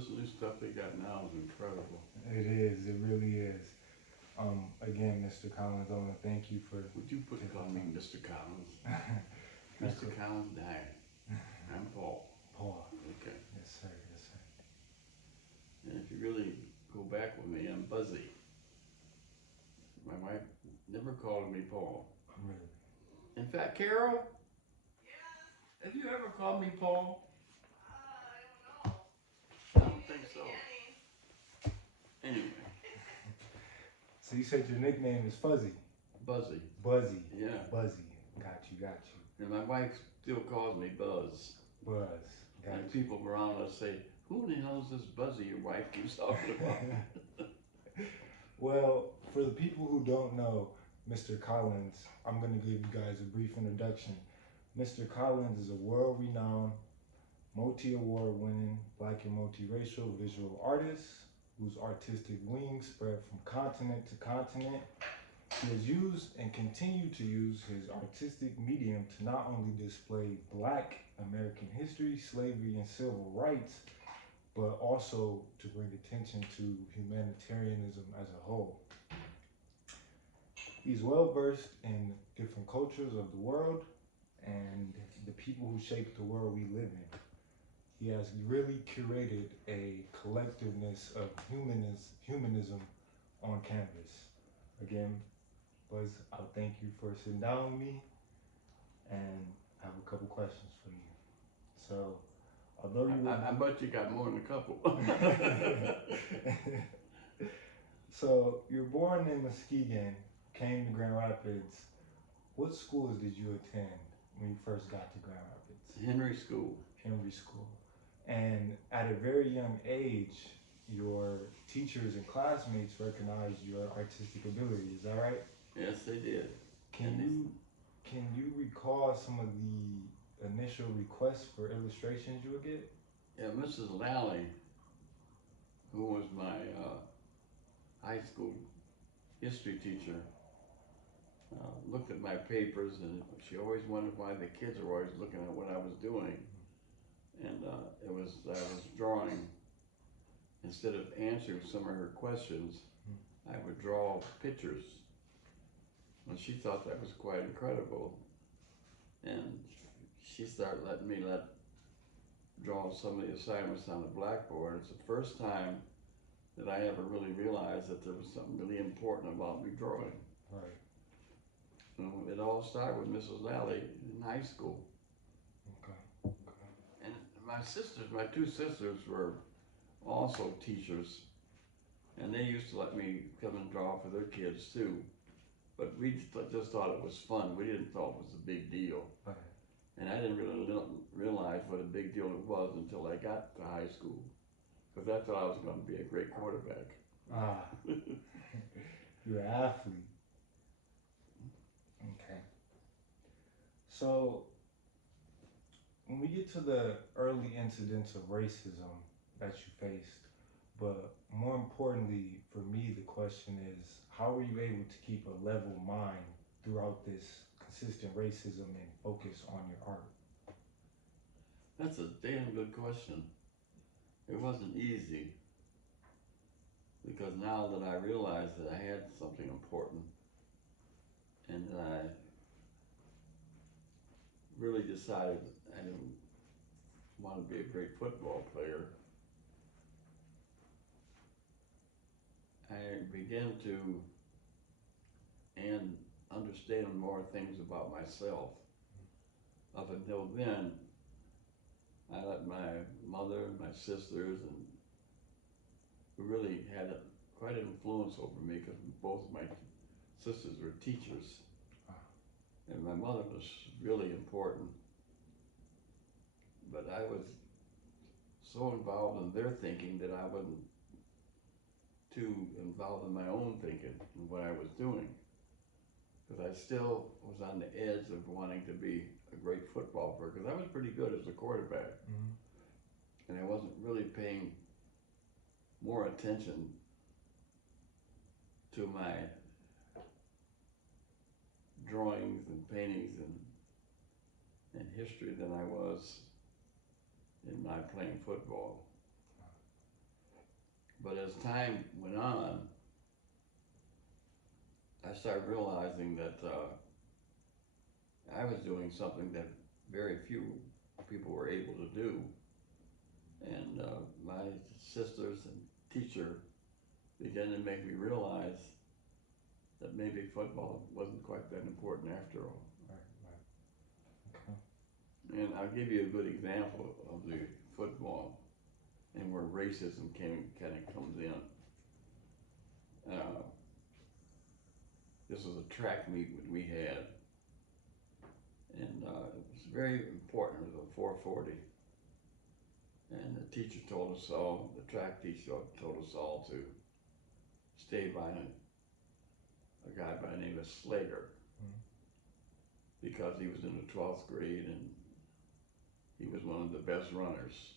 this new stuff they got now is incredible. It is. It really is. Again, Mr. Collins, I want to thank you for Would you put taking call the me time. Mr. Collins? That's Mr. what Collins died. I'm Paul. Paul. Okay. Yes, sir. Yes, sir. And if you really go back with me, I'm Buzzy. My wife never called me Paul. Really. In fact, Carol, have you ever called me Paul? I don't think so. Anyway, So you said your nickname is Fuzzy. Buzzy. Buzzy. Yeah. Buzzy. Got you. Got you. And my wife still calls me Buzz. Buzz. Got And you. people around us say, who the hell is this Buzzy your wife keeps talking about? Well, for the people who don't know Mr. Collins, I'm going to give you guys a brief introduction. Mr. Collins is a world-renowned, multi-award winning, black and multiracial visual artist whose artistic wings spread from continent to continent. He has used and continued to use his artistic medium to not only display black American history, slavery, and civil rights, but also to bring attention to humanitarianism as a whole. He's well versed in different cultures of the world and the people who shape the world we live in. He has really curated a collectiveness of humanism on canvas. Again, Buzz, I'll thank you for sitting down with me, and I have a couple questions for you. So, although you were I bet you got more than a couple. so you're born in Muskegon, came to Grand Rapids. What schools did you attend when you first got to Grand Rapids? Henry School. Henry School. And at a very young age, your teachers and classmates recognized your artistic ability. Is that right? Yes, they did. Can you recall some of the initial requests for illustrations you would get? Yeah, Mrs. Lally, who was my high school history teacher, looked at my papers, and she always wondered why the kids were always looking at what I was doing. And I was drawing. Instead of answering some of her questions, I would draw pictures. And she thought that was quite incredible. And she started letting me draw some of the assignments on the blackboard. It's the first time that I ever really realized that there was something really important about me drawing. Right. It all started with Mrs. Lally in high school. Okay. Okay. And my two sisters were also teachers, and they used to let me come and draw for their kids too. But we just thought it was fun. We didn't thought it was a big deal. Okay. And I didn't really realize what a big deal it was until I got to high school, because I thought I was going to be a great quarterback. Ah, you're an athlete. Okay. So, when we get to the early incidents of racism that you faced, but more importantly for me, the question is, how were you able to keep a level mind throughout this consistent racism and focus on your art? That's a damn good question. It wasn't easy, because now that I realized that I had something important, and that I really decided I didn't want to be a great football player, I began to and understand more things about myself. Up until then, I let my mother and my sisters, and who really had quite an influence over me, because both of my sisters were teachers, and my mother was really important. But I was so involved in their thinking that I wasn't too involved in my own thinking and what I was doing, because I still was on the edge of wanting to be a great football player, because I was pretty good as a quarterback. Mm-hmm. And I wasn't really paying more attention to my drawings and paintings and history than I was in my playing football. But as time went on, I started realizing that I was doing something that very few people were able to do. And my sisters and teacher began to make me realize that maybe football wasn't quite that important after all. Right. Okay. And I'll give you a good example of the football and where racism kind of comes in. This was a track meet that we had, and it was very important. It was a 440, and the teacher told us all, the track teacher told us all to stay by a guy by the name of Slater, because he was in the 12th grade and he was one of the best runners.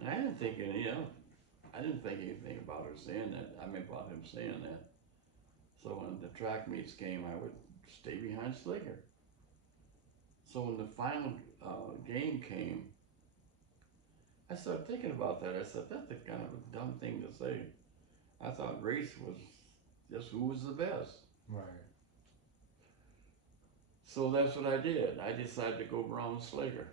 And I didn't think anything about her saying that. I mean, about him saying that. So when the track meets came, I would stay behind Slater. So when the final game came, I started thinking about that. I said, that's a kind of a dumb thing to say. I thought race was just who was the best. Right. So that's what I did. I decided to go around Slater.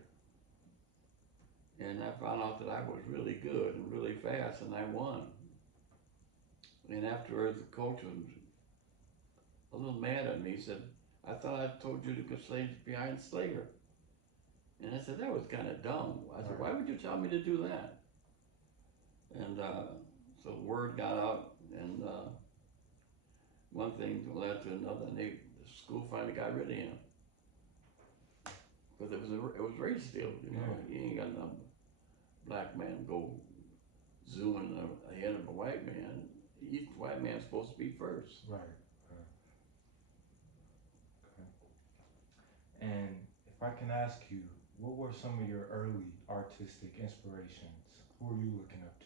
And I found out that I was really good and really fast, and I won. And afterwards, the coach was a little mad at me. He said, I thought I told you to go stay behind Slater. And I said, that was kind of dumb. I said, why would you tell me to do that? And so word got out, and one thing led to another, and the school finally got rid of him. Because it was race still, you know. You ain't got no black man go zooming ahead of a white man. Each white man's supposed to be first. Right. Okay. And if I can ask you, what were some of your early artistic inspirations? Who were you looking up to?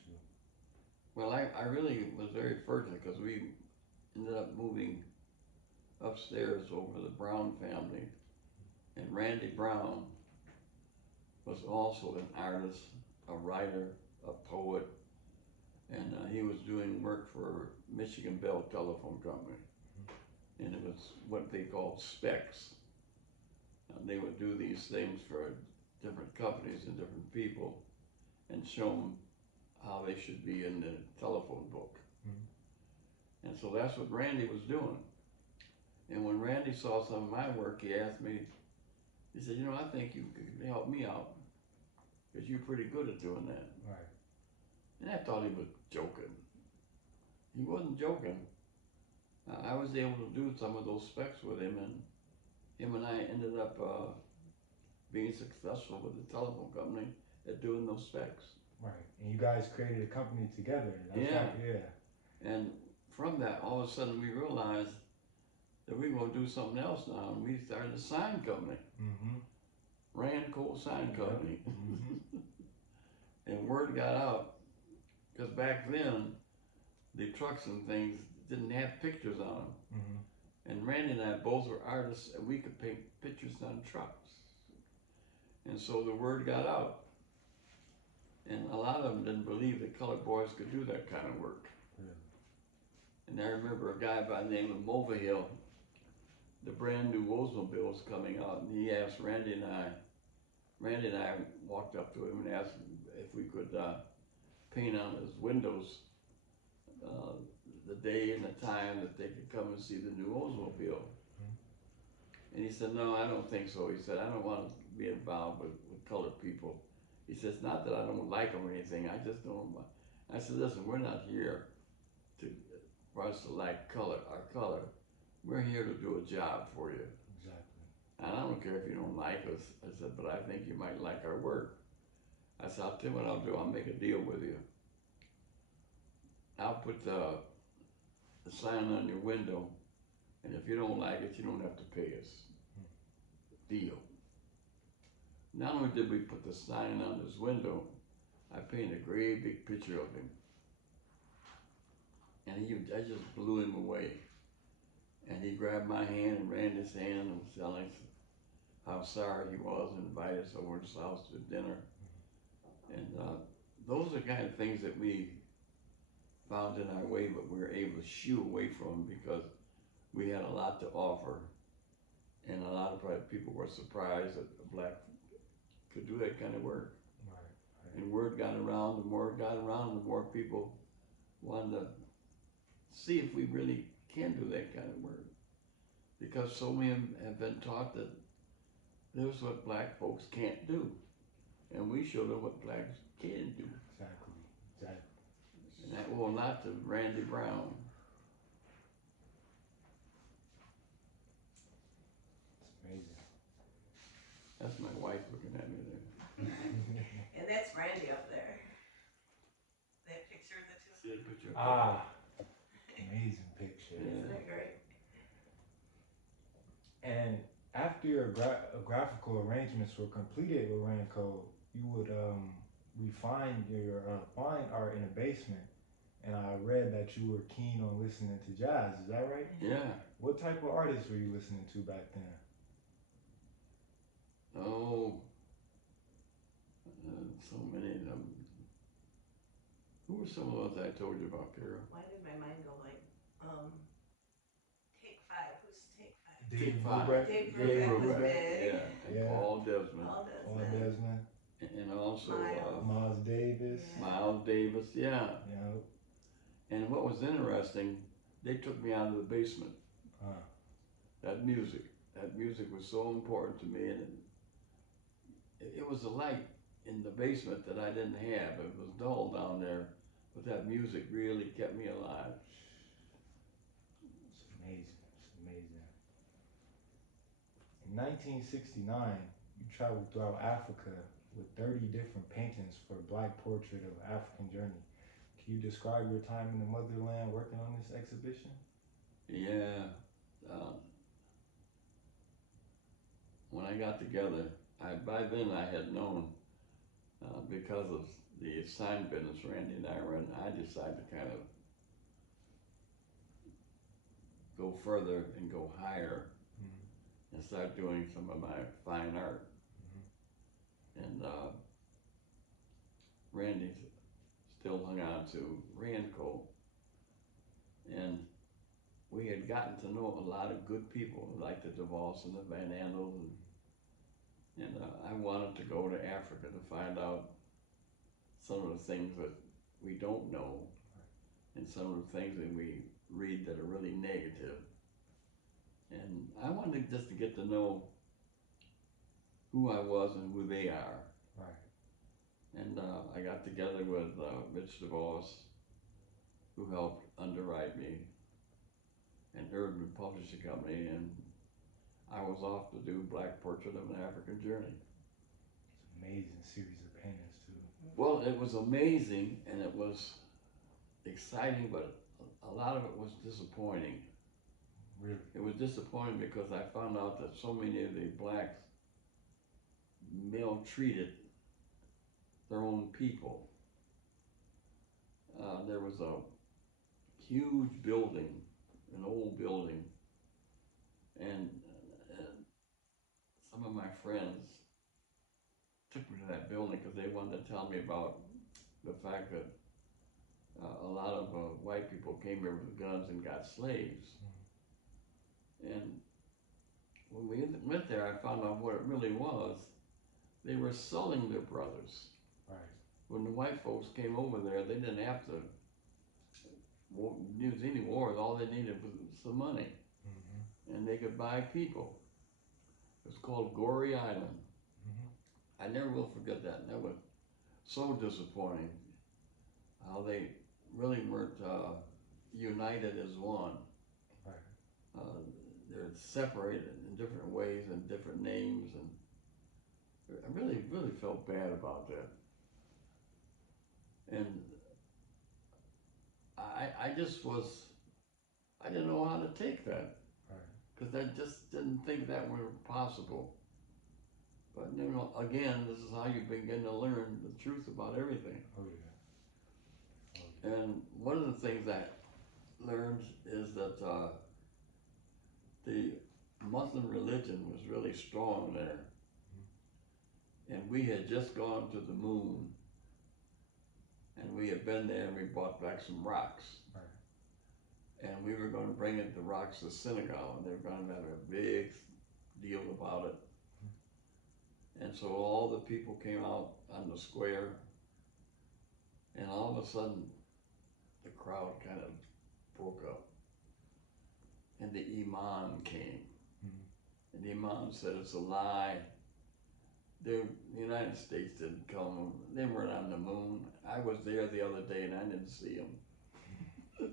Well, I really was very fortunate because we ended up moving upstairs over the Brown family. And Randy Brown was also an artist, a writer, a poet, and he was doing work for Michigan Bell Telephone Company. And it was what they called specs. They would do these things for different companies and different people and show them how they should be in the telephone book. And so that's what Randy was doing. And when Randy saw some of my work, he asked me, he said, you know, I think you could help me out because you're pretty good at doing that. Right. And I thought he was joking. He wasn't joking. I was able to do some of those specs with him, and him and I ended up being successful with the telephone company at doing those specs. Right. And you guys created a company together. That's Yeah. And from that, all of a sudden we realized that we were going to do something else now, and we started a sign company. Rand Cole Sign Company. And word got out, because back then, the trucks and things didn't have pictures on them. And Randy and I both were artists, and we could paint pictures on trucks. And so the word got out. And a lot of them didn't believe that colored boys could do that kind of work. And I remember a guy by the name of Mulvihill, the brand new Oldsmobile was coming out, and he asked Randy and I walked up to him and asked him if we could paint on his windows the day and the time that they could come and see the new Oldsmobile. And he said, no, I don't think so. He said, I don't want to be involved with colored people. He says, not that I don't like them or anything, I just don't want. I said, listen, we're not here for us to like our color. We're here to do a job for you. Exactly. And I don't care if you don't like us. I said, but I think you might like our work. I said, I'll tell you what I'll do. I'll make a deal with you. I'll put the sign on your window, and if you don't like it, you don't have to pay us. Deal. Not only did we put the sign on his window, I painted a great big picture of him. And I just blew him away. And he grabbed my hand and ran his hand and was telling us how sorry he was and invited us over to his house to dinner. And those are the kind of things that we found in our way, but we were able to shoo away from them because we had a lot to offer. And a lot of people were surprised that a black could do that kind of work. Right. And word got around, the more it got around, the more people wanted to see if we really can do that kind of work. Because so many have been taught that this is what black folks can't do. And we show them what blacks can do. Exactly. And that will not to Randy Brown. It's amazing. That's my wife looking at me there. And that's Randy up there. That picture of the two. See that picture? Amazing picture. Isn't it great? And after your graphical arrangements were completed with Ranco, you would refine your fine art in the basement. And I read that you were keen on listening to jazz. Is that right? Yeah. What type of artists were you listening to back then? Oh, so many of them. Who were some of those I told you about, Carol? Why did my mind go like, Take Five? Who's Take Five? Take Five. Dave Dave Brubeck was Brubeck. big. Yeah. Yeah. Paul Desmond. Paul Paul Desmond. Desmond, And also Miles Davis. Yeah. Miles Davis, yeah. Yeah. And what was interesting, they took me out of the basement. That music was so important to me, and it was a light in the basement that I didn't have. It was dull down there, but that music really kept me alive. It's amazing. It's amazing. In 1969, you traveled throughout Africa with 30 different paintings for Black Portrait of African Journey. Can you describe your time in the motherland working on this exhibition? Yeah. When I got together, by then I had known, because of the sign business Randy and I were in, I decided to kind of go further and go higher and start doing some of my fine art. And Randy still hung on to Ranco, and we had gotten to know a lot of good people like the DeVos and the Van Andels, and I wanted to go to Africa to find out some of the things that we don't know and some of the things that we read that are really negative. And I wanted just to get to know who I was and who they are. Right. And I got together with Mitch DeVos, who helped underwrite me, and Urban Publishing Company, and I was off to do Black Portrait of an African Journey. It's an amazing series of paintings too. Well, it was amazing and it was exciting, but a lot of it was disappointing. Really? It was disappointing because I found out that so many of the blacks maltreated their own people. There was a huge building, an old building, and some of my friends took me to that building because they wanted to tell me about the fact that a lot of white people came here with guns and got slaves. And when we went there, I found out what it really was. They were selling their brothers. Right. When the white folks came over there, they didn't have to use any wars. All they needed was some money, and they could buy people. It was called Goree Island. I never will forget that. And that was so disappointing. How they really weren't united as one. Right. They're separated in different ways and different names, and I really felt bad about that. And I just was, I didn't know how to take that. Right. Because I just didn't think that were possible. But you know, again, this is how you begin to learn the truth about everything. Oh yeah. And one of the things I learned is that the Muslim religion was really strong there. And we had just gone to the moon. And we had been there and we brought back some rocks. Right. And we were going to bring the rocks to Senegal, and they were going to have a big deal about it. And so all the people came out on the square, and all of a sudden, the crowd kind of broke up. And the imam came. And the imam said, it's a lie. The United States didn't come. They weren't on the moon. I was there the other day and I didn't see them.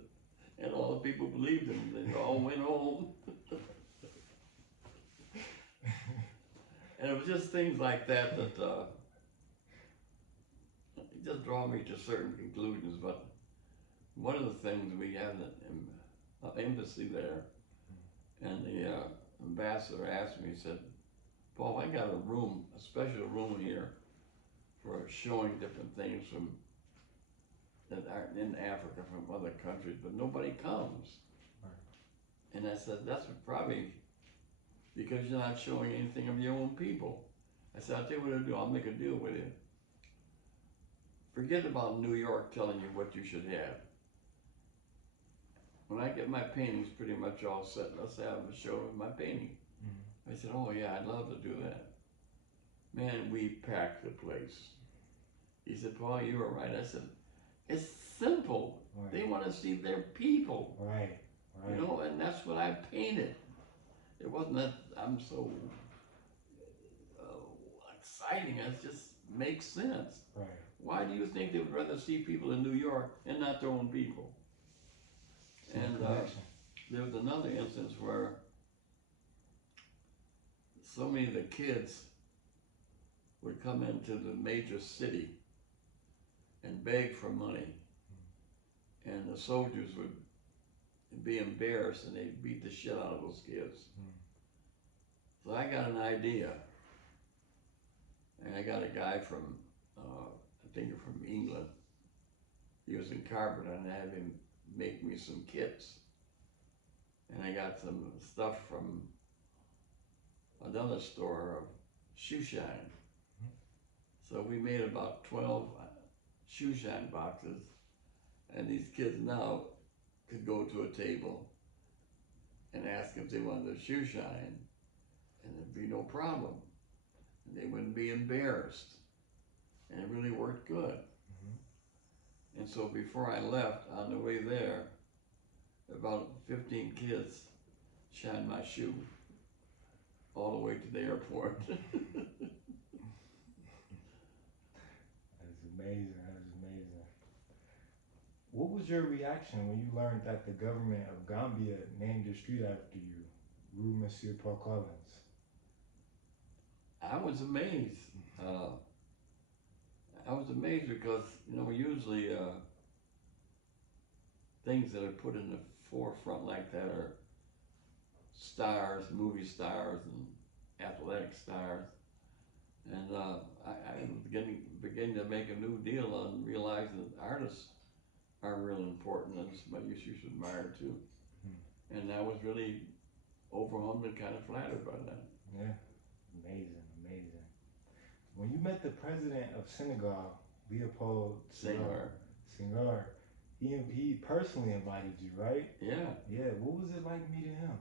And all the people believed him. They all went home. And it was just things like that that it just draw me to certain conclusions. But one of the things we had an embassy there, and the ambassador asked me, he said, Paul, I got a special room here for showing different things from that are in Africa from other countries, but nobody comes. Right. And I said, that's probably because you're not showing anything of your own people. I said, I'll tell you what I'll do, I'll make a deal with you. Forget about New York telling you what you should have. When I get my paintings pretty much all set, let's have a show of my painting. I said, oh yeah, I'd love to do that. Man, we packed the place. He said, Paul, you were right. I said, it's simple. Right. They want to see their people. Right. You know, and that's what I painted. It wasn't that I'm so exciting. It just makes sense. Right. Why do you think they would rather see people in New York and not their own people? And there was another instance where so many of the kids would come into the major city and beg for money. And the soldiers would be embarrassed and they'd beat the shit out of those kids. So I got an idea. And I got a guy from, I think from England. He was in carpenter, and I had him make me some kits. And I got some stuff from another store of shoe shine. So we made about 12 shoe shine boxes, and these kids now could go to a table and ask if they wanted a shoe shine, and there'd be no problem. And they wouldn't be embarrassed. And it really worked good. And so before I left, on the way there, about 15 kids shined my shoe all the way to the airport. That is amazing. That is amazing. What was your reaction when you learned that the government of Gambia named a street after you, Rue Monsieur Paul Collins? I was amazed. I was amazed because, you know, usually things that are put in the forefront like that are stars, movie stars, and athletic stars. And I was beginning to make a new deal and realize that artists are really important and somebody you should admire too. And I was really overwhelmed and kind of flattered by that. Yeah, amazing, amazing. When you met the president of Senegal, Leopold Senghor, he personally invited you, right? Yeah. Yeah, what was it like meeting him?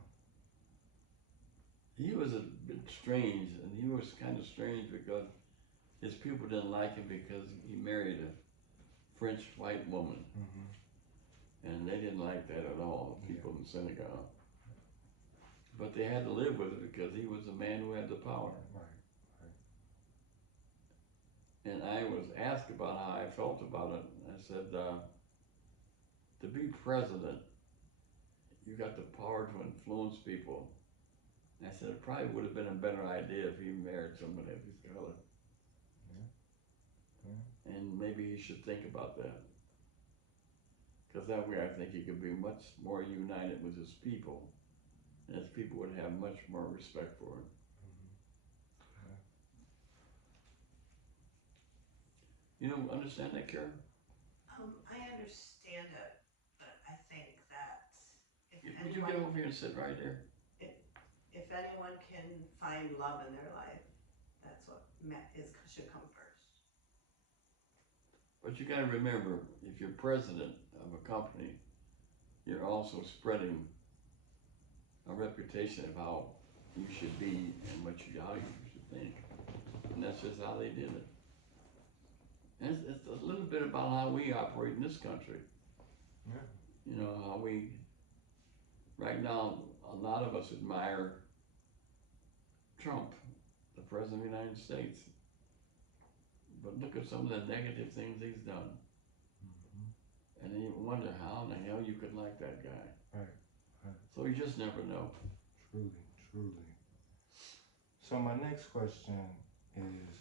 He was a bit strange, and he was kind of strange because his people didn't like him because he married a French white woman. And they didn't like that at all, people in Senegal. But they had to live with it because he was the man who had the power. And I was asked about how I felt about it. I said, to be president, you got the power to influence people. And I said, it probably would have been a better idea if he married somebody of his color. And maybe he should think about that. Because that way I think he could be much more united with his people. And his people would have much more respect for him. You don't understand that, Karen? I understand it, but I think that Would you get over here and sit right there? If anyone can find love in their life, that's what should come first. But you gotta remember, if you're president of a company, you're also spreading a reputation of how you should be and how you should think. And that's just how they did it. And it's a little bit about how we operate in this country. Yeah. You know, how we, right now, a lot of us admire Trump, the President of the United States. But look at some of the negative things he's done. And then you wonder how in the hell you could like that guy. Right. So you just never know. Truly. So my next question is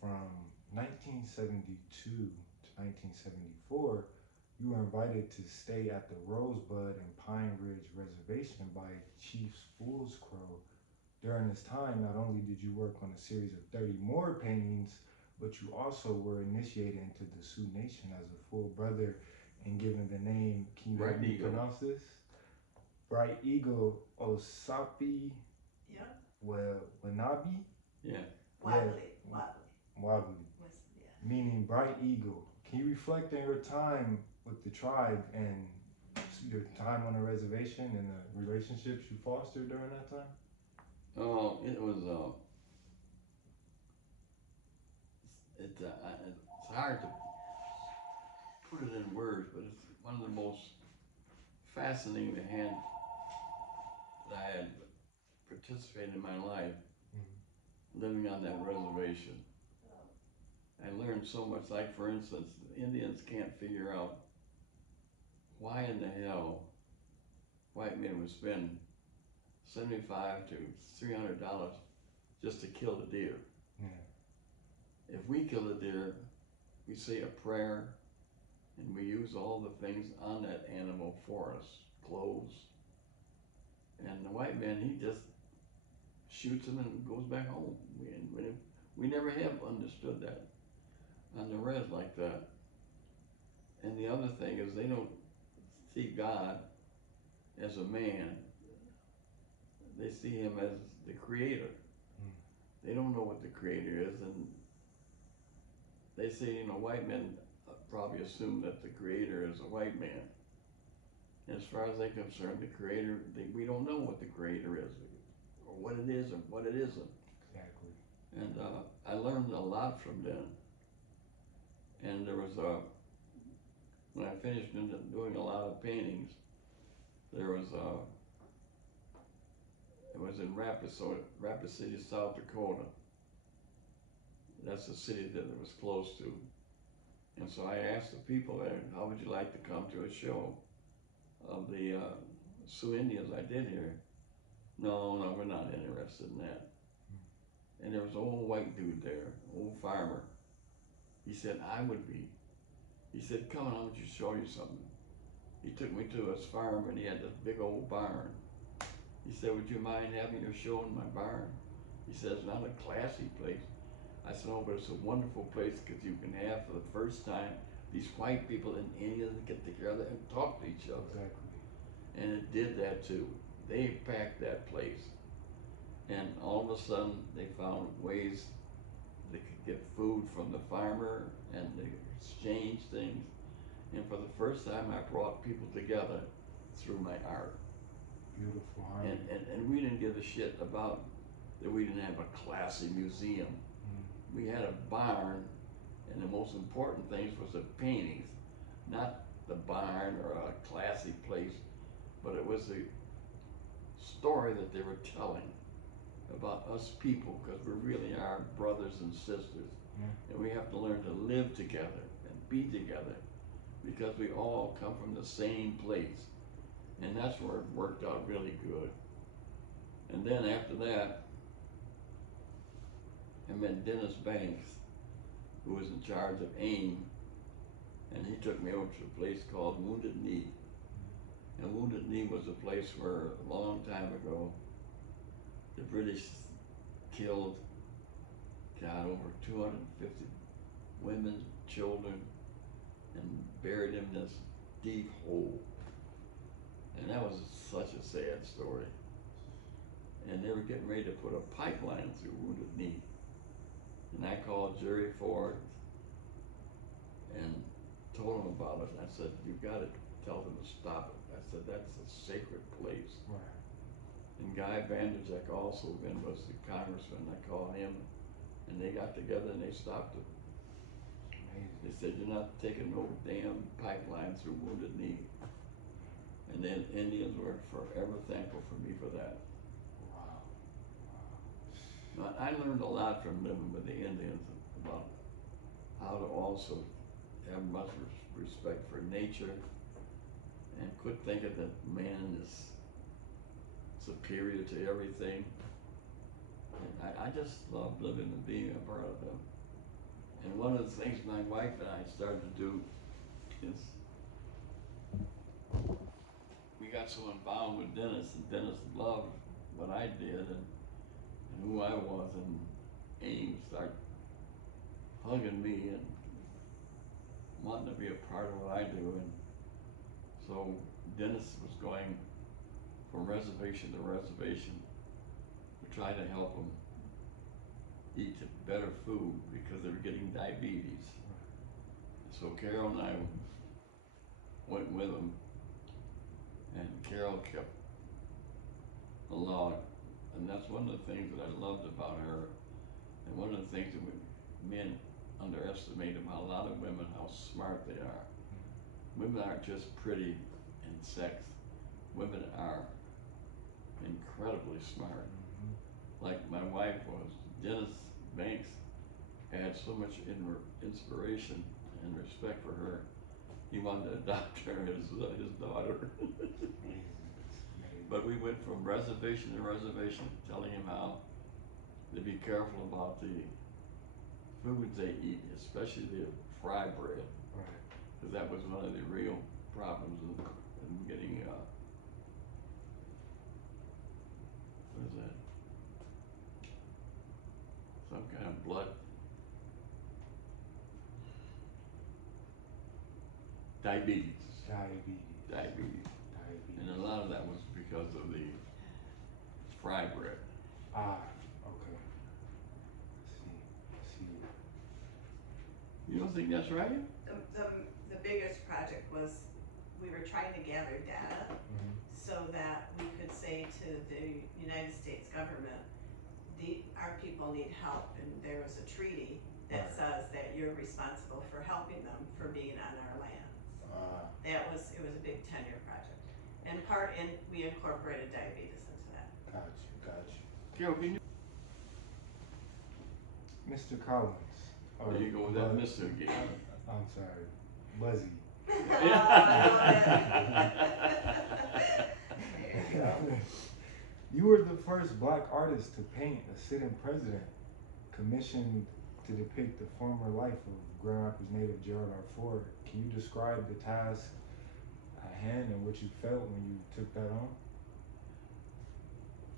from 1972 to 1974, you were invited to stay at the Rosebud and Pine Ridge Reservation by Chief Foolscrow. During this time, not only did you work on a series of 30 more paintings, but you also were initiated into the Sioux Nation as a full brother and given the name, can you help me pronounce this? Bright Eagle Osapi Wanabi? Yeah. Wobbly. Meaning bright eagle. Can you reflect on your time with the tribe and your time on the reservation and the relationships you fostered during that time? Oh, it was, it's hard to put it in words, but it's one of the most fascinating that I had participated in my life, living on that reservation. I learned so much. Like, for instance, the Indians can't figure out why in the hell white men would spend $75 to $300 just to kill the deer. Yeah. If we kill a deer, we say a prayer and we use all the things on that animal for us, clothes. And the white man, he just shoots him and goes back home. We never have understood that on the res like that. And the other thing is they don't see God as a man. They see him as the creator. They don't know what the creator is, and they say, you know, white men probably assume that the creator is a white man. As far as they're concerned, the creator, we don't know what the creator is, or what it is and what it isn't. Exactly. And I learned a lot from them. And there was when I finished doing a lot of paintings, there was it was in Rapid City, South Dakota. That's the city that it was close to. And so I asked the people there, how would you like to come to a show of the Sioux Indians I did here? No, we're not interested in that. And there was an old white dude there, old farmer. He said, I would be. He said, come on, I want you to show you something. He took me to his farm and he had this big old barn. He said, would you mind having your show in my barn? He said, it's not a classy place. I said, oh, but it's a wonderful place because you can have, for the first time, these white people and Indians get together and talk to each other. Exactly. And it did that too. They packed that place. And all of a sudden, they found ways they could get food from the farmer and they exchanged things. And for the first time, I brought people together through my art. Beautiful art. And we didn't give a shit about that we didn't have a classy museum. We had a barn, and the most important things was the paintings, not the barn or a classy place, but it was the story that they were telling about us people, because we really are brothers and sisters. And we have to learn to live together and be together because we all come from the same place. And that's where it worked out really good. And then after that, I met Dennis Banks, who was in charge of AIM, and he took me over to a place called Wounded Knee. And Wounded Knee was a place where a long time ago, the British killed, over 250 women, children, and buried them in this deep hole. And that was such a sad story. And they were getting ready to put a pipeline through Wounded Knee. And I called Jerry Ford, and told him about it. I said, "You got to tell them to stop it." I said, "That's a sacred place." Right. And Guy Vanderzyk also was the congressman. I called him, and they got together and they stopped it. Amazing. They said, "You're not taking no damn pipeline through Wounded Knee." And then Indians were forever thankful for me for that. Wow. Now, I learned a lot from living with the Indians about how to also have much respect for nature and quit thinking that man is superior to everything. And I just love living and being a part of them. And one of the things my wife and I started to do is we got so involved with Dennis, and Dennis loved what I did and who I was, and Ames started hugging me and wanting to be a part of what I do. And so Dennis was going from reservation to reservation to try to help them eat better food because they were getting diabetes. So Carol and I went with them, and Carol kept a log, and that's one of the things that I loved about her, and one of the things that men underestimate about a lot of women, how smart they are. Women aren't just pretty and sex. Women are incredibly smart. Like my wife was. Dennis Banks had so much inspiration and respect for her. He wanted to adopt her as his daughter. But we went from reservation to reservation, telling him how to be careful about the foods they eat, especially the fry bread, because that was one of the real problems in getting what is that? Some kind of blood. Diabetes. And a lot of that was because of the fry bread. Ah, okay. See. You don't think that's right? The biggest project was we were trying to gather data so that we could say to the United States government, our people need help, and there was a treaty that says that you're responsible for helping them for being on our lands. It was a big 10-year project, and we incorporated diabetes into that. Gotcha. Carol, can you? Mr. Collins. There you go with that Mr. again. I'm sorry, Buzzy. There you go. You were the first black artist to paint a sitting president, commissioned to depict the former life of Grand Rapids native Gerald R. Ford. Can you describe the task at hand and what you felt when you took that on?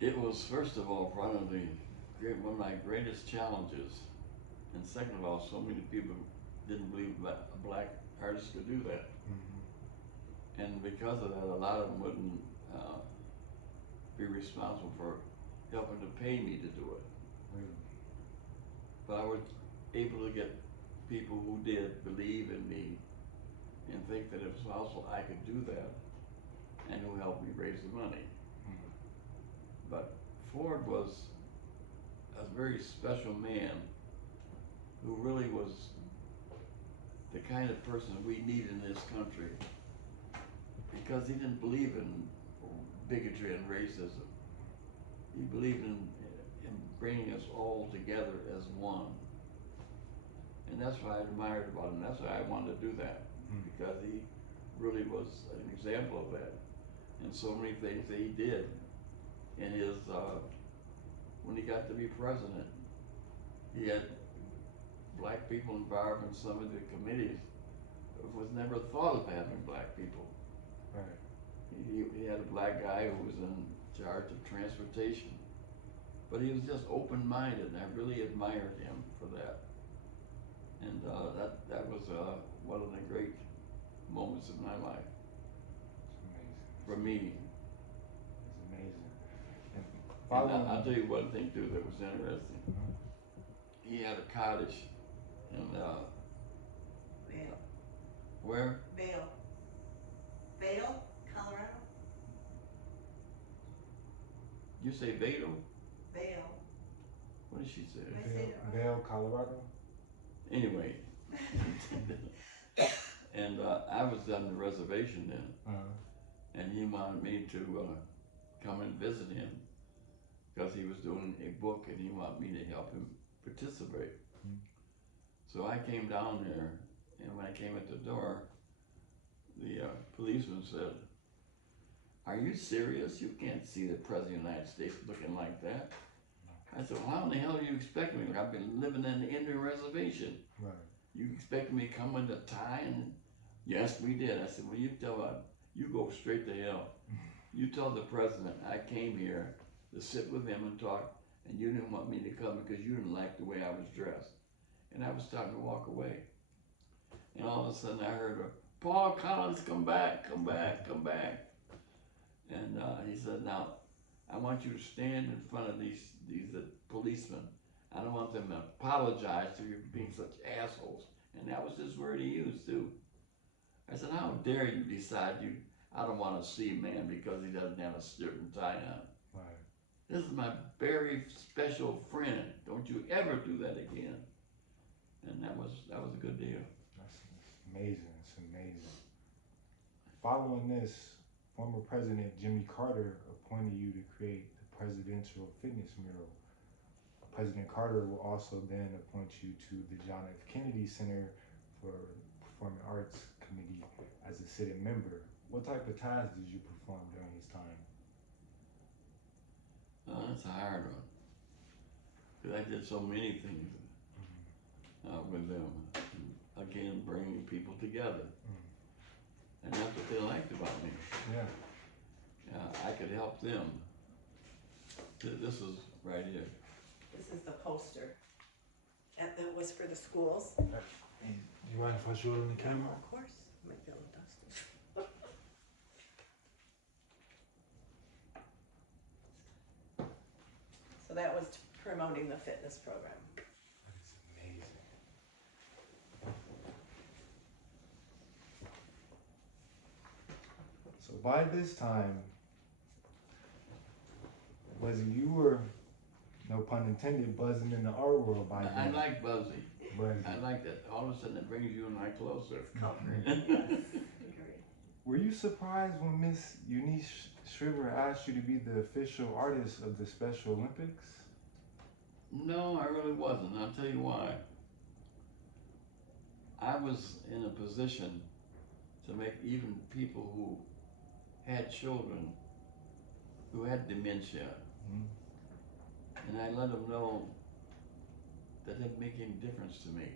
It was, first of all, one of my greatest challenges, and second of all, so many people didn't believe a black artist could do that. And because of that, a lot of them wouldn't be responsible for helping to pay me to do it. Really? But I was able to get people who did believe in me and think that it was possible I could do that, and who helped me raise the money. But Ford was a very special man who really was the kind of person we need in this country, because he didn't believe in bigotry and racism. He believed in bringing us all together as one. And that's what I admired about him. That's why I wanted to do that, because he really was an example of that. And so many things that he did in his, when he got to be president, he had black people involved in some of the committees. It was never thought of having black people. Right. He had a black guy who was in charge of transportation, but he was just open-minded, and I really admired him for that. And that was one of the great moments of my life. It's amazing. For me. It's amazing. And I'll tell you one thing too that was interesting. He had a cottage in Where? Vail, Colorado? You say Vado? Vail. What did she say? Did I say it wrong? Vail, Colorado. Anyway, and I was on the reservation then, and he wanted me to come and visit him because he was doing a book and he wanted me to help him participate. So I came down there, and when I came at the door, the policeman said, "Are you serious? You can't see the President of the United States looking like that." I said, "Well, how in the hell do you expect me? I've been living in the Indian reservation. Right. You expect me to come with a tie?" And yes, we did. I said, "Well, you go straight to hell. You tell the president I came here to sit with him and talk, and you didn't want me to come because you didn't like the way I was dressed." And I was starting to walk away. And all of a sudden I heard "Paul Collins, come back, come back, come back." And he said, "Now, I want you to stand in front of these policemen. I don't want them to apologize to you for being such assholes." And that was his word he used too. I said, "How dare you decide I don't want to see a man because he doesn't have a shirt and tie on. Right. This is my very special friend. Don't you ever do that again." And that was a good deal. That's amazing. It's amazing. Following this, former President Jimmy Carter appointed you to create the Presidential Fitness Mural. President Carter will also then appoint you to the John F. Kennedy Center for Performing Arts Committee as a sitting member. What type of tasks did you perform during this time? That's a hard one. Because I did so many things with them. Again, bringing people together. And that's what they liked about me. Yeah. I could help them. This is right here. This is the poster. That was for the schools. And you mind if I show it on the camera? Of course. It might be a little dusty. So that was promoting the fitness program. That is amazing. So by this time, was you were, no pun intended, buzzing in the art world by I then? like Buzzy. Buzzy. I like that. All of a sudden it brings you and I closer. Comfort. Yes. Agreed. Were you surprised when Miss Eunice Shriver asked you to be the official artist of the Special Olympics? No, I really wasn't. I'll tell you why. I was in a position to make even people who had children who had dementia, and I let them know that it didn't make any difference to me.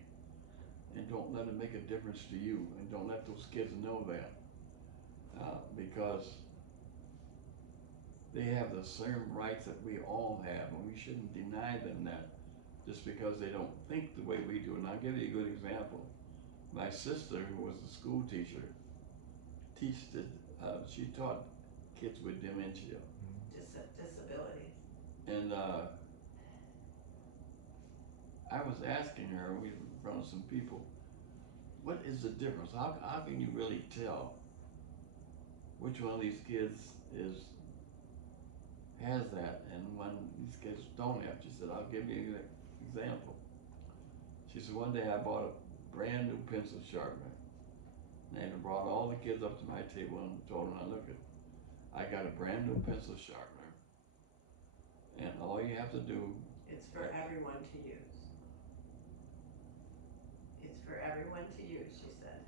And don't let it make a difference to you, and don't let those kids know that. Because they have the same rights that we all have, and we shouldn't deny them that just because they don't think the way we do. And I'll give you a good example. My sister, who was a school teacher, she taught kids with dementia. Disabilities. And I was asking her, we were in front of some people, what is the difference? How can you really tell which one of these kids has that and when these kids don't have? She said, I'll give you an example. She said, one day I bought a brand new pencil sharpener, and I brought all the kids up to my table and told them, now look, I got a brand new pencil sharpener, and all you have to do, It's for everyone to use. It's for everyone to use, she said.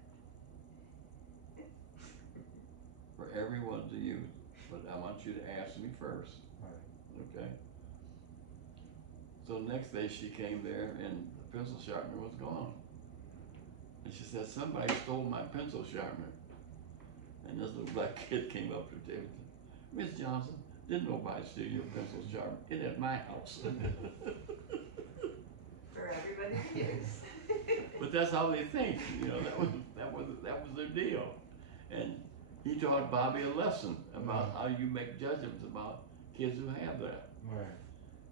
for everyone to use, but I want you to ask me first. Right. Okay? So the next day she came there and the pencil sharpener was gone. And she said, somebody stole my pencil sharpener. And this little black kid came up to the table and said, Miss Johnson, didn't nobody steal your pencil sharpener? It at my house. For everybody to use. But that's how they think, you know, that was their deal. And he taught Bobby a lesson about how you make judgments about kids who have that. Right.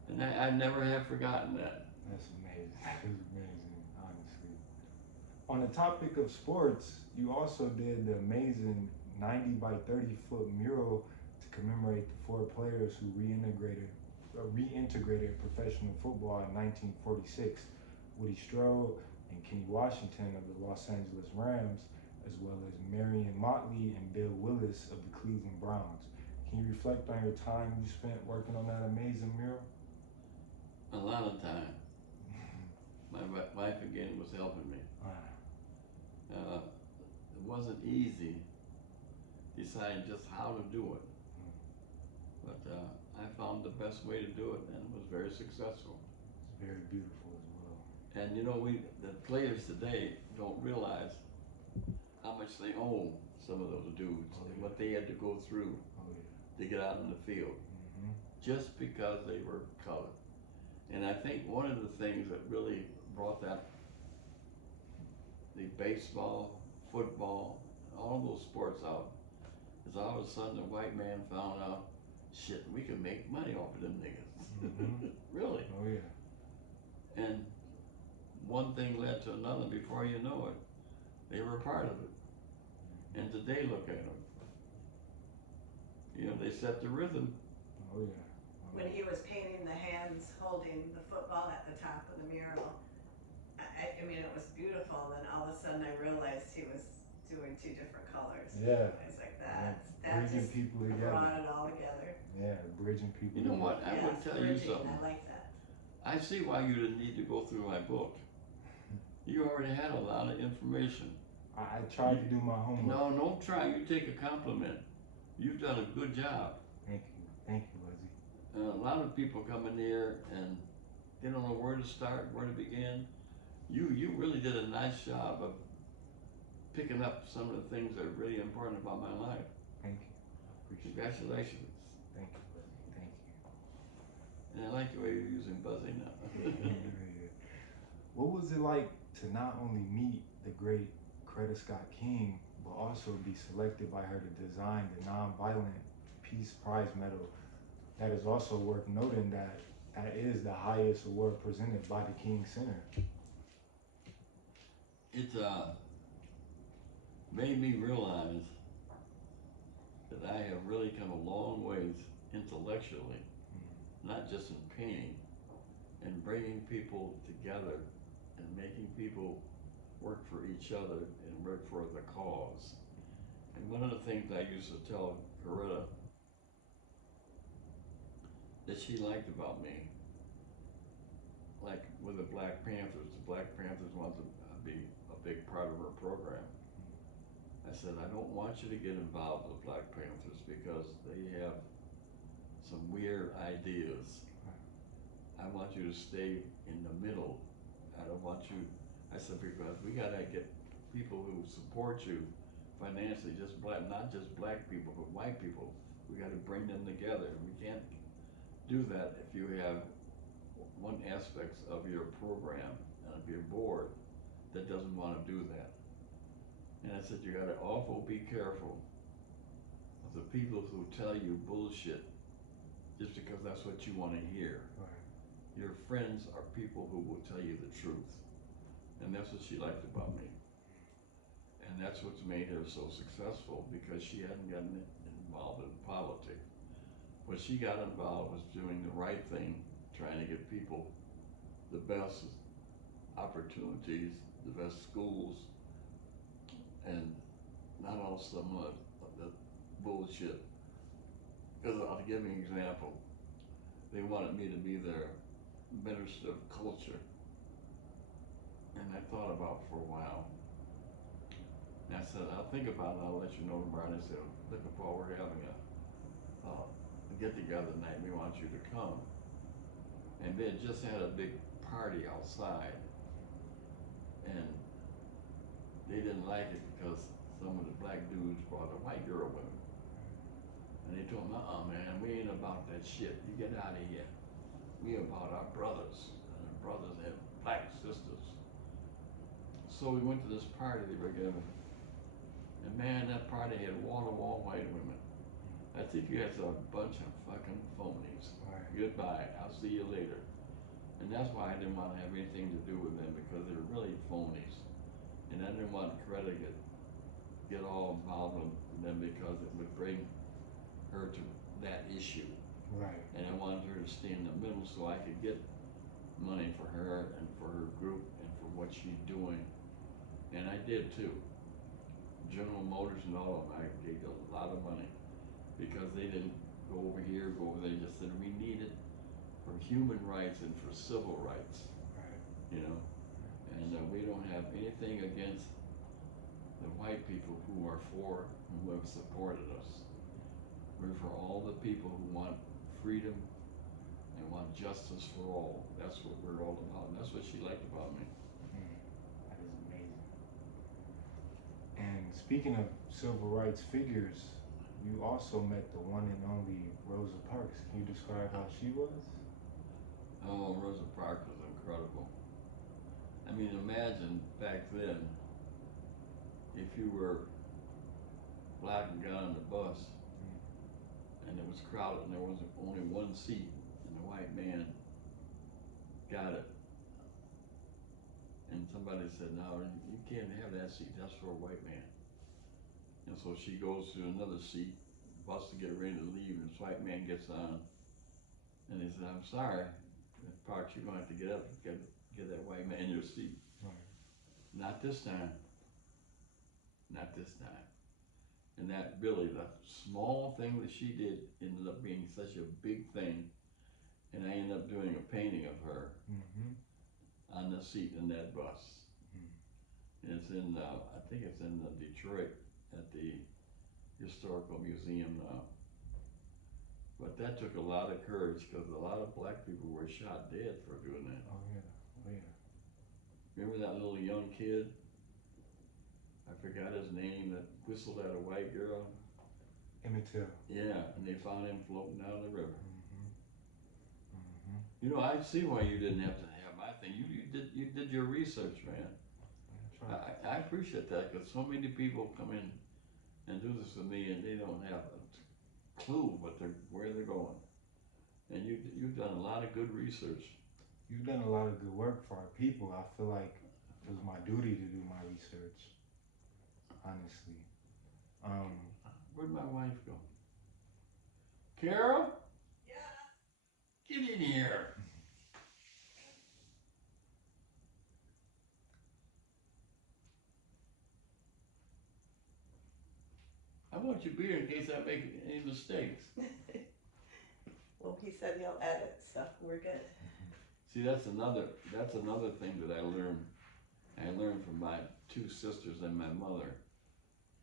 And I never have forgotten that. That's amazing. It's amazing, honestly. On the topic of sports, you also did the amazing 90 by 30 foot mural to commemorate the four players who reintegrated professional football in 1946: Woody Strode and Kenny Washington of the Los Angeles Rams, as well as Marion Motley and Bill Willis of the Cleveland Browns. Can you reflect on your time you spent working on that amazing mural? A lot of time. My wife again was helping me. It wasn't easy deciding just how to do it, but I found the best way to do it and it was very successful. It's very beautiful as well. And you know, the players today don't realize how much they owe some of those dudes and what they had to go through to get out in the field, just because they were colored. And I think one of the things that really brought the baseball, football, all of those sports out is all of a sudden the white man found out, shit, we can make money off of them niggas. Really. Oh yeah. And one thing led to another. Before you know it, they were a part of it. And today, look at them. You know, they set the rhythm. Oh yeah. When he was painting the hands holding the football at the top of the mural, I mean, it was beautiful. Then all of a sudden I realized he was doing two different colors. Yeah. I was like, Yeah. that Bridging just people together. brought it all together. Yeah, bridging people. You know what? I would tell you bridging, something. I like that. I see why you didn't need to go through my book. You already had a lot of information. I tried to do my homework. No, don't try. You take a compliment. You've done a good job. Thank you, Lizzie. A lot of people come in here and they don't know where to start, where to begin. You really did a nice job of picking up some of the things that are really important about my life. Thank you. I appreciate Congratulations. it. Thank you, Lizzie. Thank you. And I like the way you're using buzzing now. What was it like to not only meet the great Coretta Scott King, but also be selected by her to design the Nonviolent Peace Prize Medal? That is also worth noting that is the highest award presented by the King Center. It made me realize that I have really come a long ways intellectually, not just in painting, and bringing people together and making people work for each other and work for the cause. And one of the things I used to tell Coretta that she liked about me, like with the Black Panthers wanted to be a big part of her program. I said, I don't want you to get involved with Black Panthers because they have some weird ideas. I want you to stay in the middle. I don't want you, I said, because we gotta get people who support you financially, not just black people, but white people. We gotta bring them together. We can't do that if you have one aspect of your program and of your board that doesn't want to do that. And I said, you gotta awful be careful of the people who tell you bullshit just because that's what you want to hear. Right. Your friends are people who will tell you the truth. And that's what she liked about me. And that's what's made her so successful, because she hadn't gotten involved in politics. What she got involved was doing the right thing, trying to give people the best opportunities, the best schools, and not all some of the bullshit. Because I'll give you an example. They wanted me to be their minister of culture. And I thought about it for a while. And I said, I'll think about it, I'll let you know tomorrow. And I said, look, Paul, we're having a get together tonight, we want you to come. And they had just had a big party outside. And they didn't like it because some of the black dudes brought a white girl with them. And they told them, man, we ain't about that shit. You get out of here. We about our brothers. And our brothers have black sisters. So we went to this party they were giving. And man, that party had wall-to-wall white women. I think you guys are a bunch of fucking phonies. Right. Goodbye, I'll see you later. And that's why I didn't want to have anything to do with them, because they were really phonies. And I didn't want Coretta to get all involved in them because it would bring her to that issue. Right. And I wanted her to stay in the middle so I could get money for her and for her group and for what she's doing. And I did too. General Motors and all of them, I gave a lot of money because they didn't go over here, go over there. They just said we need it for human rights and for civil rights. Right. You know, and we don't have anything against the white people who are for and who have supported us. We're for all the people who want freedom and want justice for all. That's what we're all about, and that's what she liked about me. That is amazing. And speaking of civil rights figures, you also met the one and only Rosa Parks. Can you describe how she was? Oh, Rosa Parks was incredible. I mean, imagine back then, if you were black and got on the bus, and it was crowded and there was only one seat, and the white man got it. And somebody said, no, you can't have that seat, that's for a white man. And so she goes to another seat, bus to get ready to leave, and this white man gets on, and he said, I'm sorry, Parks, you're gonna have to get up and get that white man your seat. Right. Not this time. Not this time. And that really, the small thing that she did ended up being such a big thing. And I ended up doing a painting of her on the seat in that bus. And it's in, I think it's in Detroit at the Historical Museum now. But that took a lot of courage because a lot of black people were shot dead for doing that. Oh yeah, oh yeah. Remember that little young kid? I forgot his name that whistled at a white girl. Emmett Till. Yeah, and they found him floating down the river. You know, I see why you didn't have to have my thing. You did your research, man. That's right. I appreciate that because so many people come in and do this with me and they don't have a clue where they're going. And you've done a lot of good research. You've done a lot of good work for our people. I feel like it was my duty to do my research, honestly. Where'd my wife go? Carol? Yeah. Get in here. I want you to be here in case I make any mistakes. Well, he said he'll edit, so we're good. See, that's another thing that I learned. I learned from my two sisters and my mother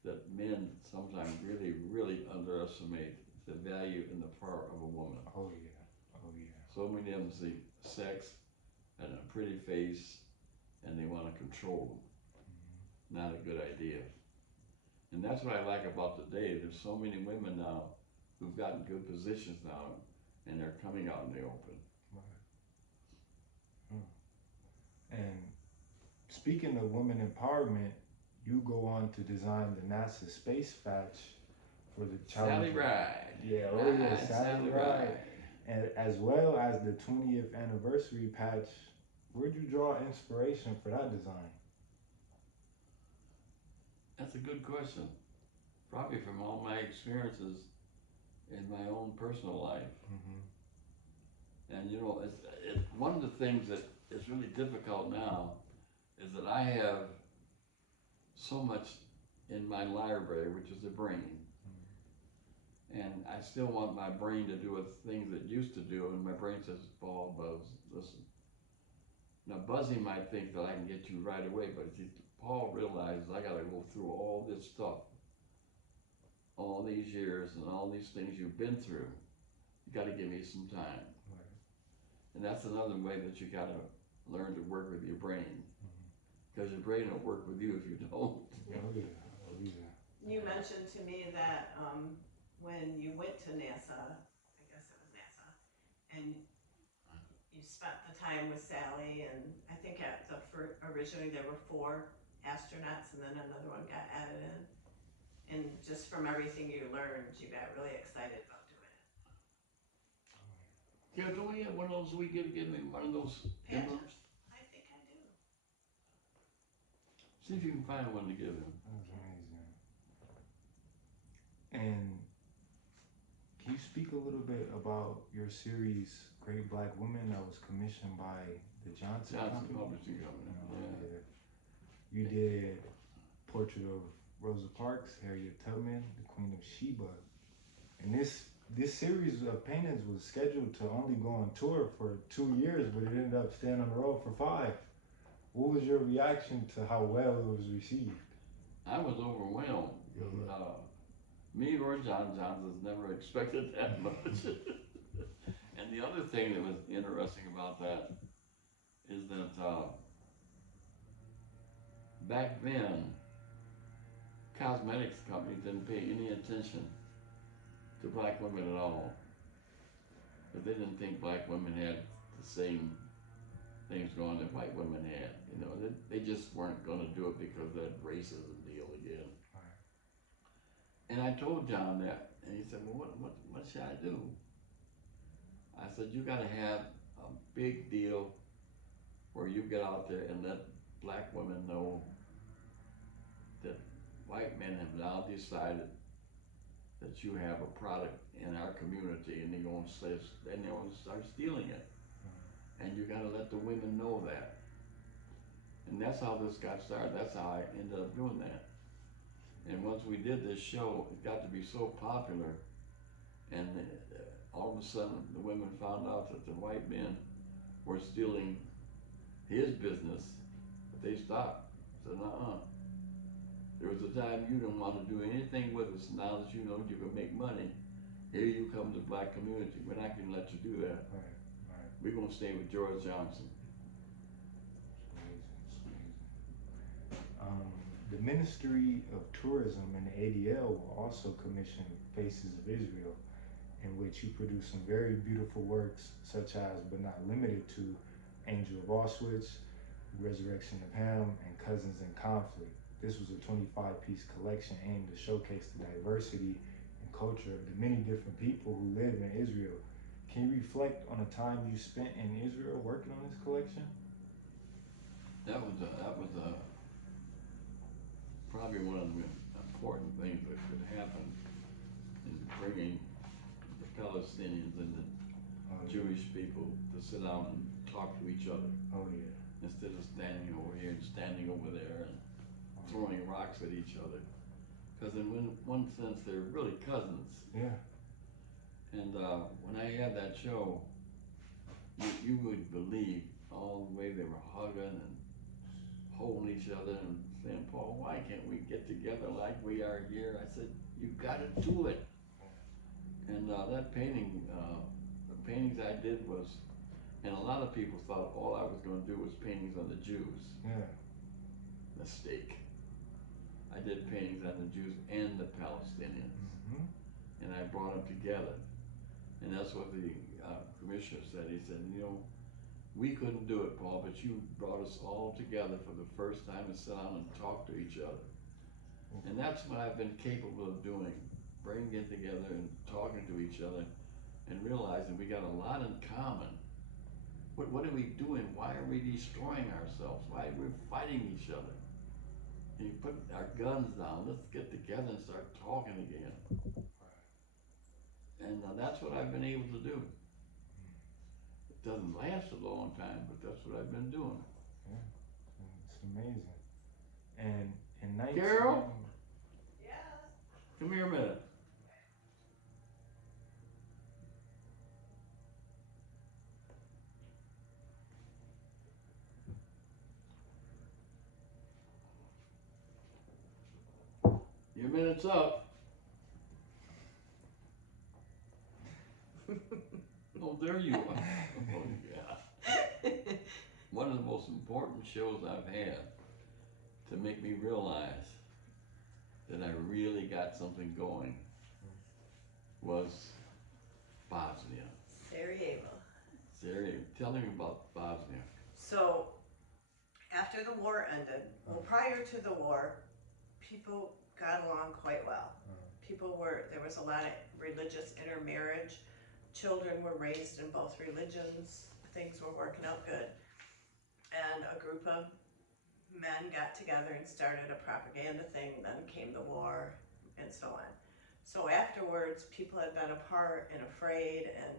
that men sometimes really, really underestimate the value and the power of a woman. Oh yeah, oh yeah. So many of them see sex and a pretty face and they want to control them. Not a good idea. And that's what I like about today. There's so many women now who've gotten good positions now and they're coming out in the open. Right. And speaking of women empowerment, you go on to design the NASA space patch for the Sally Ride. Yeah, oh yeah, Sally Ride. And as well as the 20th anniversary patch. Where'd you draw inspiration for that design? That's a good question. Probably from all my experiences in my own personal life. And you know, it's one of the things that is really difficult now is that I have so much in my library, which is the brain. And I still want my brain to do things it used to do, and my brain says, Paul, Buzz, listen. Now, Buzzy might think that I can get you right away, but Paul realizes I gotta go through all this stuff, all these years and all these things you've been through. You gotta give me some time. Right. And that's another way that you gotta learn to work with your brain. Because your brain will work with you if you don't. Oh yeah, oh yeah. You mentioned to me that when you went to NASA, I guess it was NASA, and you spent the time with Sally, and I think originally there were 4 astronauts and then another one got added in. And just from everything you learned, you got really excited about doing it. Yeah, don't we have one of those, give me one of those Patches? envelopes? I think I do. See if you can find one to give him. That was amazing. And can you speak a little bit about your series, Great Black Women, that was commissioned by the Johnson Company? Publishing Company. Yeah. You did Portrait of Rosa Parks, Harriet Tubman, the Queen of Sheba. And this series of paintings was scheduled to only go on tour for 2 years, but it ended up staying on the road for 5. What was your reaction to how well it was received? I was overwhelmed. Me or John Johnson's never expected that much. And the other thing that was interesting about that is that back then, cosmetics companies didn't pay any attention to black women at all. But they didn't think black women had the same things going that white women had. You know, they just weren't going to do it because of that racism deal again. Right. And I told John that, and he said, "Well, what should I do?" I said, "You got to have a big deal where you get out there and let black women know that white men have now decided that you have a product in our community, and they're going to start stealing it. And you got to let the women know that." And that's how this got started. That's how I ended up doing that. And once we did this show, it got to be so popular, and all of a sudden the women found out that the white men were stealing his business, but they stopped. Said, there was a time you didn't want to do anything with us. Now that you know you can make money, here you come to the black community. We're not going to let you do that. Right. We're going to stay with George Johnson. The Ministry of Tourism and the ADL will also commission Faces of Israel, in which you produce some very beautiful works, such as, but not limited to, Angel of Auschwitz, Resurrection of Ham, and Cousins in Conflict. This was a 25-piece collection aimed to showcase the diversity and culture of the many different people who live in Israel. Can you reflect on the time you spent in Israel working on this collection? That was probably one of the important things that could happen in bringing the Palestinians and the Jewish people to sit down and talk to each other. Oh yeah. Instead of standing over here and standing over there and throwing rocks at each other. Because in one sense, they're really cousins. Yeah. And when I had that show, you would believe all the way they were hugging and holding each other and saying, "Paul, why can't we get together like we are here?" I said, "You gotta do it." And that painting, the paintings I did was, and a lot of people thought all I was gonna do was paintings on the Jews. Yeah. Mistake. I did paintings on the Jews and the Palestinians. Mm-hmm. And I brought them together. And that's what the commissioner said. He said, "You know, we couldn't do it, Paul, but you brought us all together for the first time and sit down and talk to each other." And that's what I've been capable of doing, bringing it together and talking to each other and realizing we got a lot in common. What are we doing? Why are we destroying ourselves? Why are we fighting each other? And you put our guns down, let's get together and start talking again. And that's what I've been able to do. It doesn't last a long time, but that's what I've been doing. Yeah, it's amazing. And in 19... Carol? Yes. Come here a minute. Your minute's up. Oh, there you are. Oh, yeah. One of the most important shows I've had to make me realize that I really got something going was Bosnia. Sarajevo. Tell me about Bosnia. So, after the war ended, well, prior to the war, people got along quite well. There was a lot of religious intermarriage. Children were raised in both religions. Things were working out good. And a group of men got together and started a propaganda thing, then came the war, and so on. So afterwards, people had been apart and afraid and,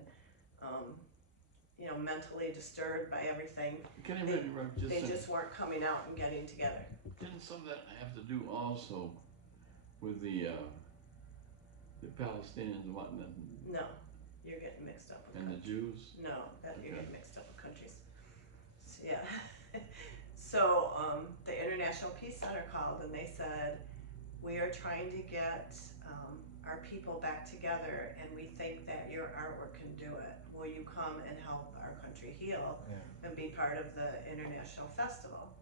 you know, mentally disturbed by everything. Can I interrupt just a They second? just weren't coming out and getting together. Didn't some of that have to do also with the Palestinians and whatnot, No, you're getting mixed up with and the countries. Jews? No, you're Okay. getting mixed up with countries. Yeah. So the International Peace Center called and they said, we are trying to get our people back together and we think that your artwork can do it. Will you come and help our country heal and be part of the international festival?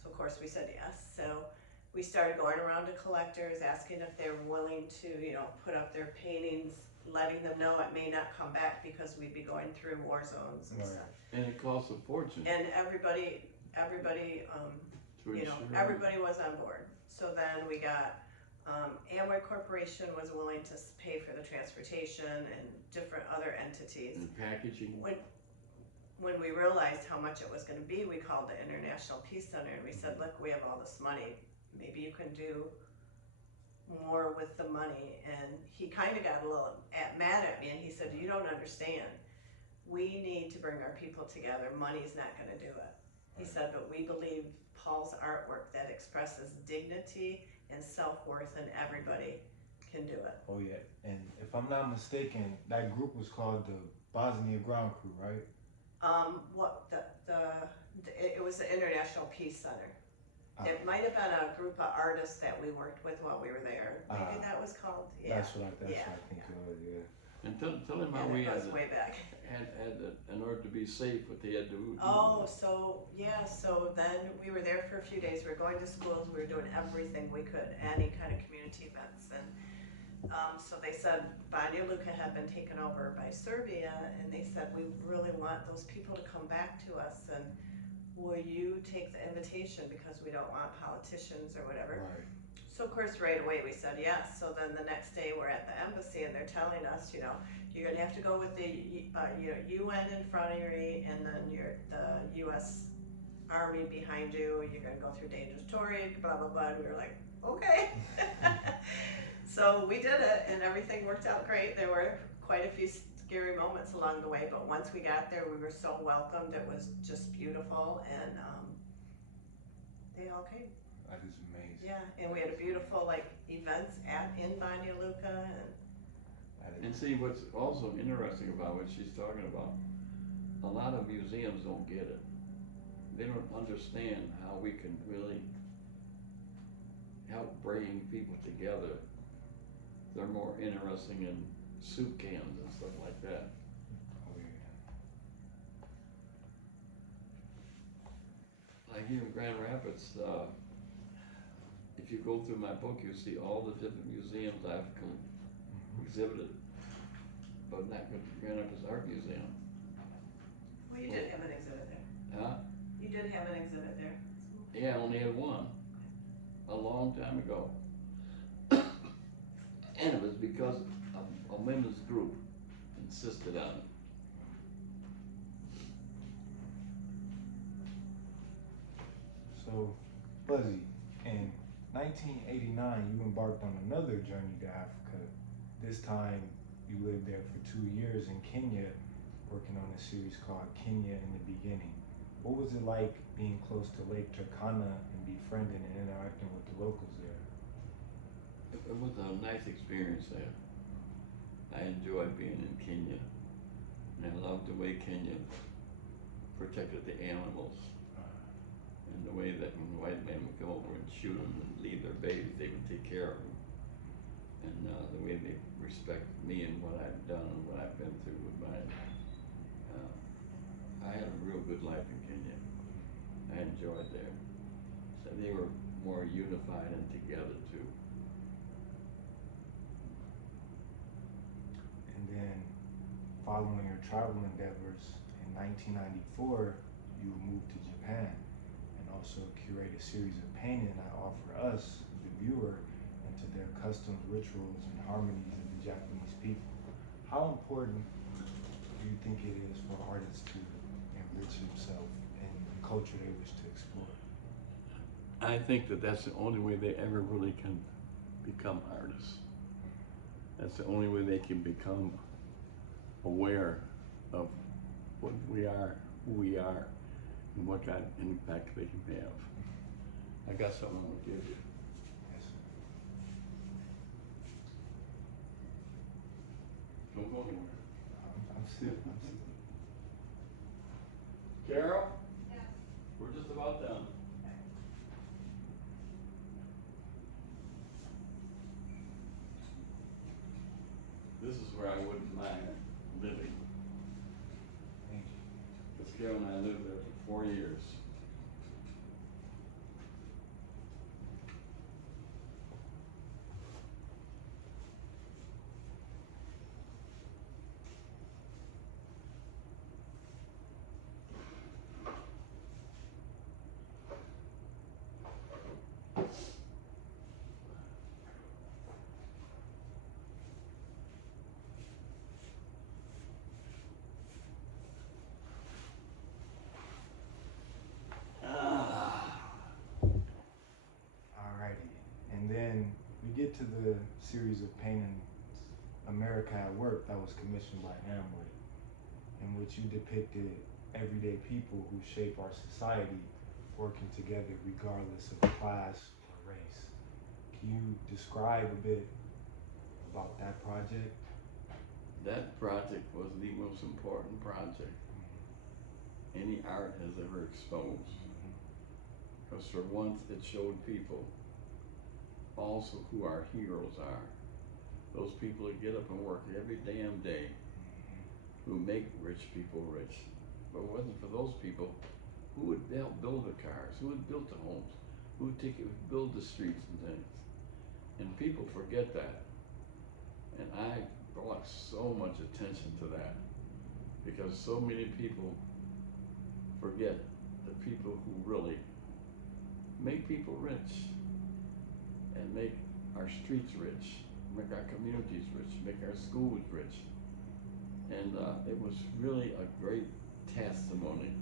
So of course we said yes. So we started going around to collectors asking if they were willing to, you know, put up their paintings, letting them know it may not come back because we'd be going through war zones and stuff. And it costs a fortune And everybody, to you know, insure. everybody was on board. So then we got, Amway Corporation was willing to pay for the transportation and different other entities. And packaging. When we realized how much it was gonna be, we called the International Peace Center and we said, look, we have all this money, maybe you can do more with the money. And he kinda got a little mad at me and he said, you don't understand. We need to bring our people together, money's not gonna do it. He said, but we believe Paul's artwork that expresses dignity and self-worth and everybody can do it. Oh yeah, and if I'm not mistaken, that group was called the Bosnia Ground Crew, right? It was the International Peace Center. It might have been a group of artists that we worked with while we were there. Maybe that was called, yeah. That's what I think it was, yeah. And tell him how And we it had goes way back. in order to be safe, what they had to do. Oh, so then we were there for a few days. We were going to schools. We were doing everything we could, any kind of community events. And so they said Banja Luka had been taken over by Serbia, and they said we really want those people to come back to us. And will you take the invitation because we don't want politicians or whatever. Right. So of course right away we said yes. So then the next day we're at the embassy and they're telling us, you know, you're gonna have to go with the UN in front of you and then the US Army behind you. You're gonna go through dangerous terrain, blah blah blah. And we were like, okay. So we did it and everything worked out great. There were quite a few scary moments along the way, but once we got there, we were so welcomed. It was just beautiful, and they all came. That is amazing. Yeah, and we had a beautiful events in Banja Luka, And see, what's also interesting about what she's talking about, a lot of museums don't get it. They don't understand how we can really help bring people together. They're more interesting in soup cans and stuff like that. Oh yeah. Like here in Grand Rapids, if you go through my book, you see all the different museums I've exhibited, but not the Grand Rapids Art Museum. well, you did have an exhibit there. Huh? You did have an exhibit there. Yeah, I only had one, a long time ago. And it was because a women's group insisted on it. So, Buzzy, in 1989, you embarked on another journey to Africa. This time, you lived there for 2 years in Kenya, working on a series called Kenya in the Beginning. What was it like being close to Lake Turkana and befriending and interacting with the locals there? It was a nice experience there. I enjoyed being in Kenya, and I loved the way Kenya protected the animals, and the way that when white men would come over and shoot them and leave their babies, they would take care of them, and the way they respect me and what I've done and what I've been through with mine. I had a real good life in Kenya. I enjoyed there. So they were more unified and together too. And then, following your travel endeavors, in 1994, you moved to Japan and also curate a series of paintings that offer us, the viewer, into their customs, rituals, and harmonies of the Japanese people. How important do you think it is for artists to enrich themselves in the culture they wish to explore? I think that that's the only way they ever really can become artists. That's the only way they can become aware of what we are, who we are, and what kind of impact they can have. I got something to give you. Yes, sir. Don't go anywhere. I'm sitting. Carol? Yes. We're just about done. This is where I wouldn't mind living. Thank you. Because Carol and I lived there for 4 years. Alrighty. And then we get to the series of paintings, America at Work, that was commissioned by Amway, in which you depicted everyday people who shape our society working together regardless of class or race. Can you describe a bit about that project? That project was the most important project any art has ever exposed. Because for once it showed people also who our heroes are. Those people that get up and work every damn day, who make rich people rich. But if it wasn't for those people, who would help build the cars? Who would build the homes? Who would build the streets and things? And people forget that. And I brought so much attention to that because so many people forget the people who really make people rich and make our streets rich, make our communities rich, make our schools rich. And it was really a great testimony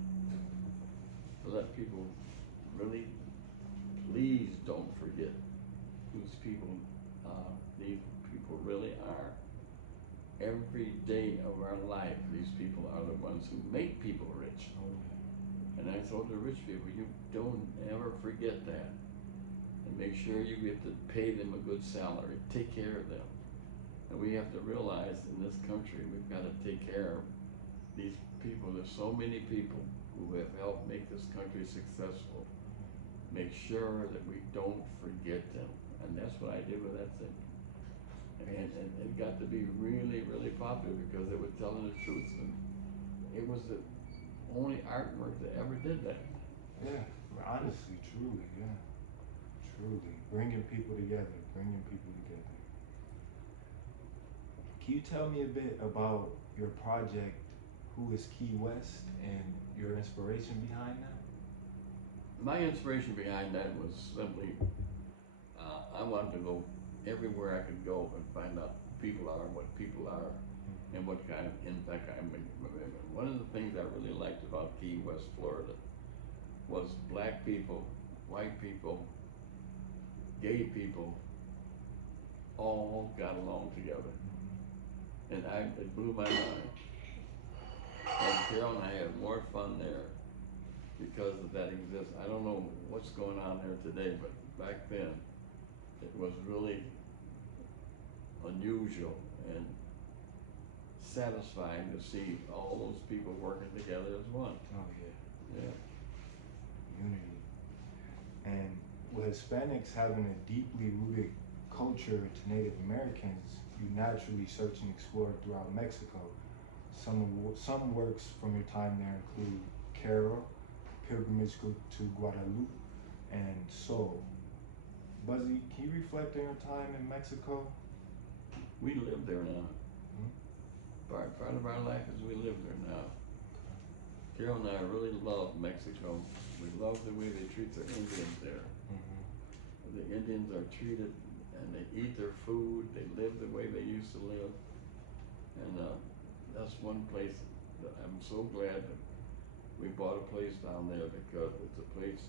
to let people really, please don't forget whose people these people really are. Every day of our life, these people are the ones who make people rich. And I told the rich people, you don't ever forget that. And make sure you get to pay them a good salary, take care of them. And we have to realize in this country, we've got to take care of these people. There's so many people who have helped make this country successful. Make sure that we don't forget them. And that's what I did with that thing. And it got to be really, really popular because it was telling the truth. And it was the only artwork that ever did that. Yeah, honestly, truly, yeah. Truly. Bringing people together. Can you tell me a bit about your project, Who is Key West, and your inspiration behind that? My inspiration behind that was simply, I wanted to go everywhere I could go and find out who people are, what people are, and what kind of impact I make. One of the things I really liked about Key West, Florida, was black people, white people, gay people, all got along together. And it blew my mind. And Carol and I had more fun there because of that exists. I don't know what's going on there today, but back then, it was really unusual and satisfying to see all those people working together as one. Oh, yeah. Yeah. Unity. And with Hispanics having a deeply rooted culture to Native Americans, you naturally search and explore throughout Mexico. Some works from your time there include Carol, Pilgrimage to Guadalupe, and Soul. Buzzy, can you reflect on your time in Mexico? We live there now. Part of our life is we live there now. Carol and I really love Mexico. We love the way they treat their Indians there. The Indians are treated and they eat their food, they live the way they used to live. And that's one place that I'm so glad that we bought a place down there because it's a place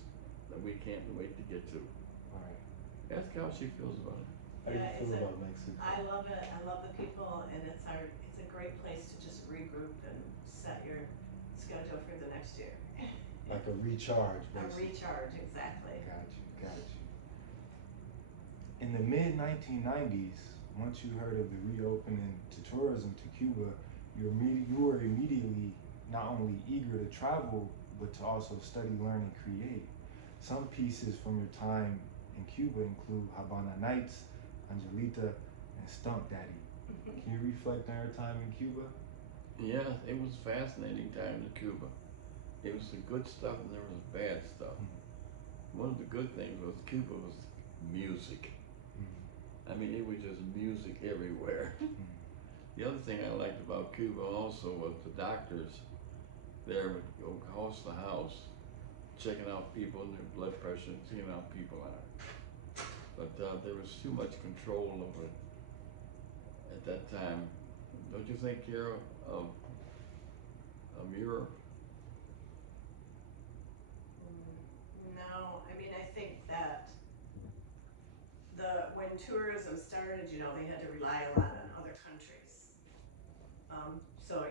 that we can't wait to get to. Right. Ask how she feels about it. How do you Yeah, feel about Mexico? I love it. I love the people, and it's a great place to just regroup and set your schedule for the next year. Like a recharge, A basically. recharge, exactly. Got you, got you. In the mid 1990s, once you heard of the reopening to tourism to Cuba, you were immediately not only eager to travel, but to also study, learn, and create. Some pieces from your time in Cuba include Habana Nights, Angelita, and Stump Daddy. Can you reflect on your time in Cuba? Yeah, it was a fascinating time in Cuba. It was the good stuff and there was bad stuff. One of the good things was Cuba was music. I mean, it was just music everywhere. The other thing I liked about Cuba also was the doctors there would go house to house, checking out people and their blood pressure and seeing how people are. But there was too much control over it at that time. Don't you think, Carol, of Europe? No, I mean, I think that when tourism started, they had to rely a lot on other countries. So,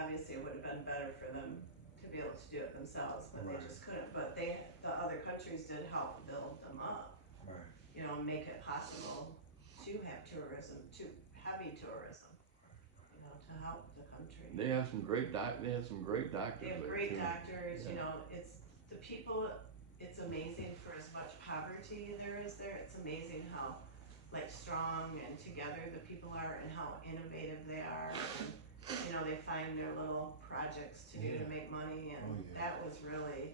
obviously it would have been better for them to be able to do it themselves, but Right. they just couldn't. But the other countries did help build them up. Right. Make it possible to have tourism, to heavy tourism, to help the country. They have some great They had some great doctors. They have there, great too. doctors, Yeah. it's the people, it's amazing for as much poverty there is there, it's amazing how strong and together the people are and how innovative they are. And, they find their little projects to do to make money, and that was really,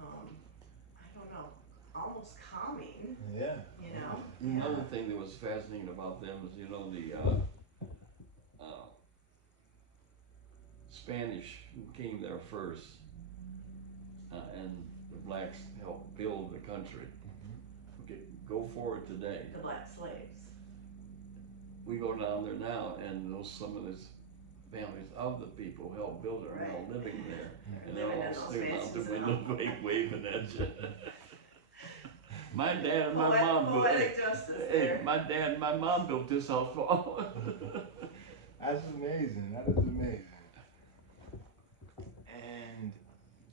I don't know, almost calming. Yeah. Another thing that was fascinating about them is, the Spanish who came there first, and the blacks helped build the country. Okay, go forward today. The black slaves. We go down there now, and some of these families of the people helped build it, are now living there. And they're Living in all those staring out the mansions and window, waving at you. My dad and my Poetic- mom built poetic justice Hey, there. my dad and my mom built this house for all. That's amazing. That is amazing. And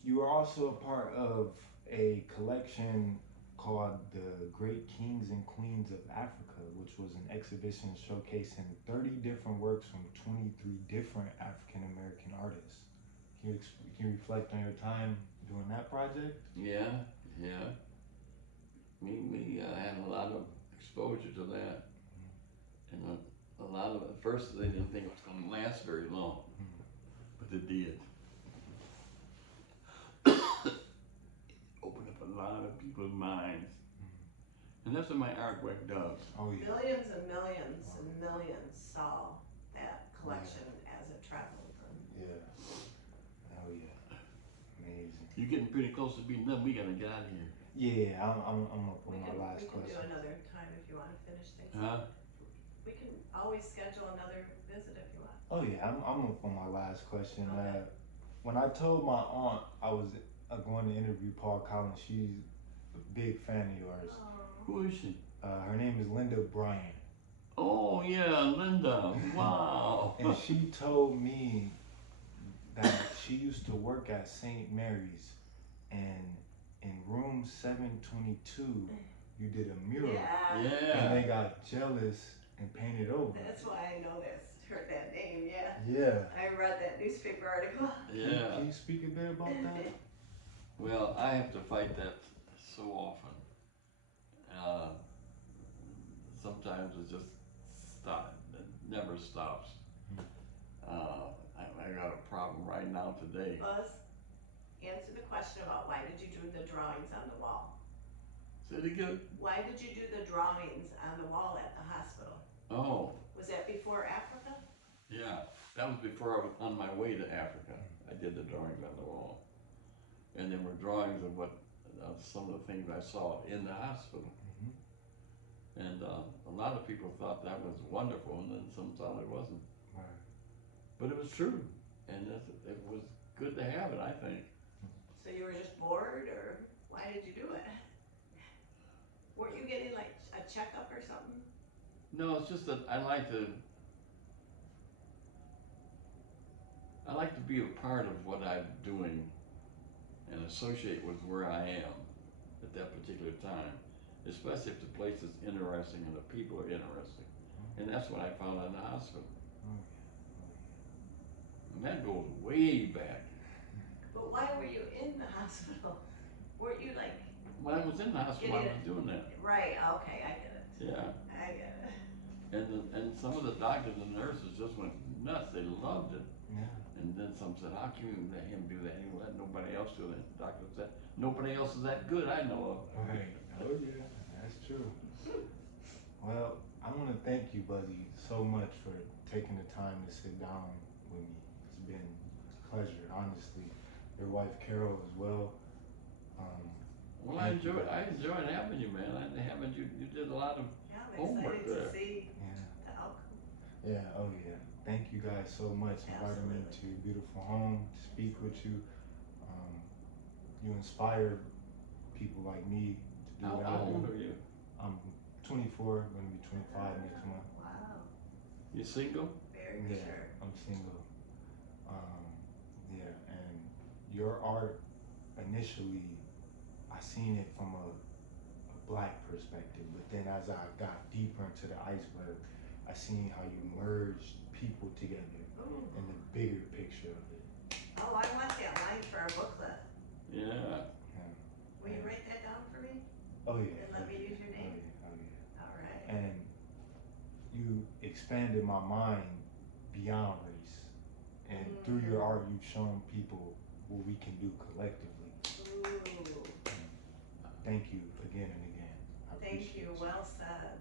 you are also a part of a collection called The Great Kings and Queens of Africa, which was an exhibition showcasing 30 different works from 23 different African American artists. Can you reflect on your time doing that project? Yeah. We had a lot of exposure to that, and a lot of at first they didn't think it was going to last very long, but it did. Opened up a lot of people's minds, and that's what my artwork does. Oh yeah. Millions and millions and millions saw that collection as it traveled. Yeah. Oh yeah. Amazing. You're getting pretty close to being done. We gotta get out of here. Yeah, I'm up on my last We can question. do another time if you want to finish things. Huh? We can always schedule another visit if you want. Oh yeah, I'm up on my last question. Okay. When I told my aunt I was going to interview Paul Collins, she's a big fan of yours. Who is she? Her name is Linda Bryant. Oh yeah, Linda. Wow. And she told me that she used to work at St. Mary's, and in room 722, you did a mural. Yeah. And they got jealous and painted over. That's why I know heard that name, yeah. Yeah. I read that newspaper article. Yeah. Can you speak a bit about that? Well, I have to fight that so often. Sometimes it just it never stops. I got a problem right now today. Buzz, answer the question about why did you do the drawings on the wall? Say it again. Why did you do the drawings on the wall at the hospital? Oh, Was that before Africa? yeah. That was before I was on my way to Africa. I did the drawings on the wall. And there were drawings of some of the things I saw in the hospital. And a lot of people thought that was wonderful, and then some thought it wasn't. Right. But it was true, and it was good to have it, I think. So you were just bored, or Why did you do it? Weren't you getting like a checkup or something? No, it's just that I like to be a part of what I'm doing and associate with where I am at that particular time, especially if the place is interesting and the people are interesting. And that's what I found in the hospital. And that goes way back. But why were you in the hospital? Weren't you like? When I was in the hospital, I was doing that. Right, okay, I get it. Yeah. I get it. And some of the doctors and nurses just went nuts. They loved it. Yeah. And then some said, how can you let him do that? He won't let nobody else do that. The doctor said, nobody else is that good I know of. Right. Oh yeah, that's true. Well, I want to thank you, Buzzy, so much for taking the time to sit down with me. It's been a pleasure, honestly. Your wife Carol as well. Well, I enjoyed having you, man. You did a lot of Yeah, I'm homework excited there. to see Yeah. the outcome. Yeah. Oh yeah. Thank you guys so much inviting me to your beautiful home to speak with you. You inspire people like me to do what I How old do. are you? I'm 24, going to be 25 next month. Wow, You single? very Yeah, mature. I'm single. Yeah, and your art initially, I seen it from a black perspective, but then as I got deeper into the iceberg, I seen how you merged people together Ooh. in the bigger picture of it. Oh, I want that line for our booklet. Yeah. Will you write that down for me? Oh yeah. And let me use your name? Oh yeah. All right. And you expanded my mind beyond race. And through your art, you've shown people what we can do collectively. Ooh. Thank you again and again. I Thank appreciate you. Well said.